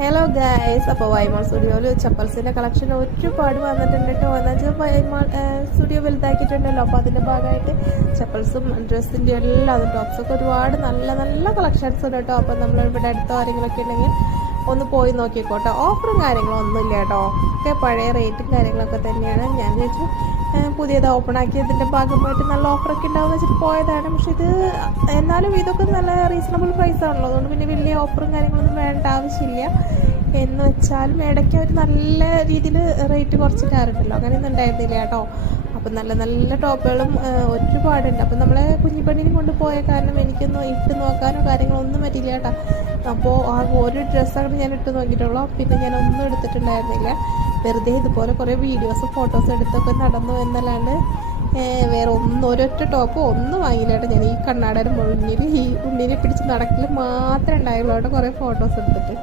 Hello guys, അപ്പോൾ വൈമോൾ സ്റ്റുഡിയോയിൽ ചപ്പൽസിൻ്റെ collection ഒരുപാട് വന്നിട്ടുണ്ട് കേട്ടോ. എന്ന് വെച്ചാൽ വൈമോൾ സ്റ്റുഡിയോ വലുതാക്കിയിട്ടുണ്ടല്ലോ, അപ്പോൾ അതിൻ്റെ ഭാഗമായിട്ട് ചപ്പൽസും ഡ്രസ്സിൻ്റെ എല്ലാം ടോപ്സൊക്കെ ഒരുപാട് നല്ല നല്ല കളക്ഷൻസ് ഉണ്ട് കേട്ടോ. അപ്പോൾ നമ്മൾ ഇവിടെ അടുത്ത കാര്യങ്ങളൊക്കെ ഉണ്ടെങ്കിൽ ഒന്ന് പോയി നോക്കിക്കോട്ടെ. ഓഫറും കാര്യങ്ങളും ഒന്നുമില്ല കേട്ടോ, ഒക്കെ പഴയ റേറ്റും കാര്യങ്ങളൊക്കെ തന്നെയാണ്. ഞാൻ ചോദിച്ചു പുതിയത് ഓപ്പൺ ആക്കിയതിൻ്റെ ഭാഗമായിട്ട് നല്ല ഓഫറൊക്കെ ഉണ്ടാവുമെന്ന് വെച്ചിട്ട് പോയതാണ്. പക്ഷെ ഇത് എന്നാലും ഇതൊക്കെ നല്ല റീസണബിൾ പ്രൈസാണല്ലോ, അതുകൊണ്ട് പിന്നെ വലിയ ഓഫറും കാര്യങ്ങളൊന്നും വേണ്ട ആവശ്യമില്ല. എന്ന് വെച്ചാലും ഇടയ്ക്ക് അവർ നല്ല രീതിയിൽ റേറ്റ് കുറച്ചിട്ടാറുണ്ടല്ലോ, അങ്ങനെയൊന്നും ഉണ്ടായിരുന്നില്ല കേട്ടോ. അപ്പം നല്ല നല്ല ടോപ്പുകളും ഒരുപാടുണ്ട്. അപ്പം നമ്മളെ കുഞ്ഞിപ്പണ്ണിനെ കൊണ്ട് പോയ കാരണം എനിക്കൊന്നും ഇട്ട് നോക്കാനോ കാര്യങ്ങളൊന്നും പറ്റില്ല കേട്ടോ. അപ്പോൾ ആ ഒരു ഡ്രസ്സാണ് ഞാൻ ഇട്ട് നോക്കിയിട്ടുള്ളൂ, പിന്നെ ഞാൻ ഒന്നും എടുത്തിട്ടുണ്ടായിരുന്നില്ല. വെറുതെ ഇതുപോലെ കുറേ വീഡിയോസും ഫോട്ടോസും എടുത്തൊക്കെ നടന്നു എന്നല്ലാണ്ട് വേറെ ഒരൊറ്റ ടോപ്പ് ഒന്നും വാങ്ങിയില്ല കേട്ടോ. ഞാൻ ഈ കണ്ണാടയുടെ മുന്നിൽ ഈ ഉണ്ണിനെ പിടിച്ച് നടക്കൽ മാത്രമേ ഉണ്ടായുള്ളൂ കേട്ടോ, കുറേ ഫോട്ടോസ് എടുത്തിട്ട്.